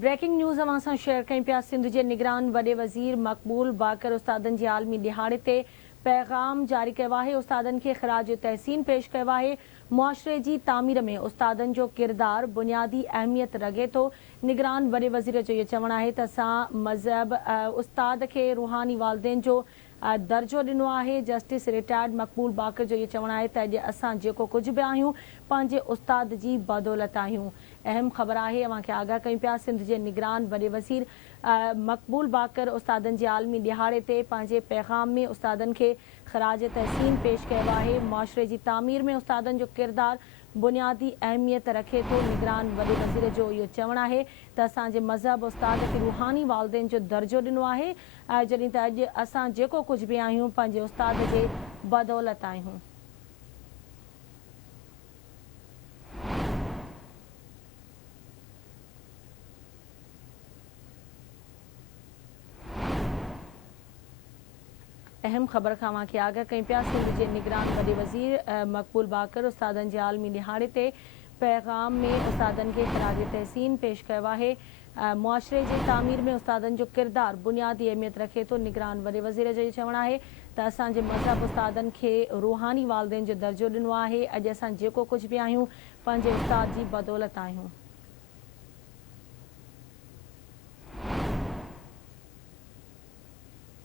Breaking news अवां सां शेयर कयूं पिया। सिंध जे निगरान वॾे वज़ीर मक़बूल बाकर उस्तादनि जी आलमी दिहाड़े ते पैगाम जारी कयो आहे। उस्तादनि खे ख़राज तहसीन पेश कयो आहे। मुआशरे जी तामीर में उस्तादनि जो किरदारु बुनियादी अहमियत रखे थो। निगरान वॾे वज़ीर जो इहो चवणु आहे त असां मज़हब उस्ताद खे रूहानी वालदेन जो दर्जो ॾिनो आहे। जस्टिस रिटायर्ड मक़बूल बाकर जो इहो चवणु आहे त अॼु असां जेको कुझु बि आहियूं पंहिंजे उस्ताद जी बदौलत आहियूं। अहम ख़बर आहे, अवां खे आगाह कयूं पिया। सिंध जे निगरान वॾे वज़ीर मक़बूल बाकर उस्तादनि जे आलमी दिहाड़े ते पंहिंजे पैगाम में उस्तादनि खे ख़राज तहसीन पेश कयो आहे। मुआशरे जी तामीर में उस्तादनि जो किरदारु बुनियादी अहमियत रखे थो। निगरान वॾे वज़ीर जो इहो चवणु आहे त असांजे मज़हब उस्ताद खे रूहानी वालदेन जो दर्जो ॾिनो आहे, जॾहिं त अॼु असां जेको कुझु बि आहियूं पंहिंजे उस्ताद जे बदौलत आहियूं। अहम ख़बर खां अवां खे आगाह कयूं पिया। सिंध जे निगरान वॾे वज़ीर मक़बूल बाकर उस्तादनि जे आलमी दिहाड़े ते पैगाम में उस्तादनि खे ख़राज तहसीन पेश कयो आहे। मुआशरे जी तामीर में उस्तादनि जो किरदारु बुनियादी अहमियत रखे थो। निगरान वॾे वज़ीर जो इहो चवणु आहे त असांजे मज़हब उस्तादनि खे रूहानी वालदेन जो दर्जो ॾिनो आहे। अॼु असां जेको कुझु बि आहियूं पंहिंजे उस्ताद जी बदौलत आहियूं।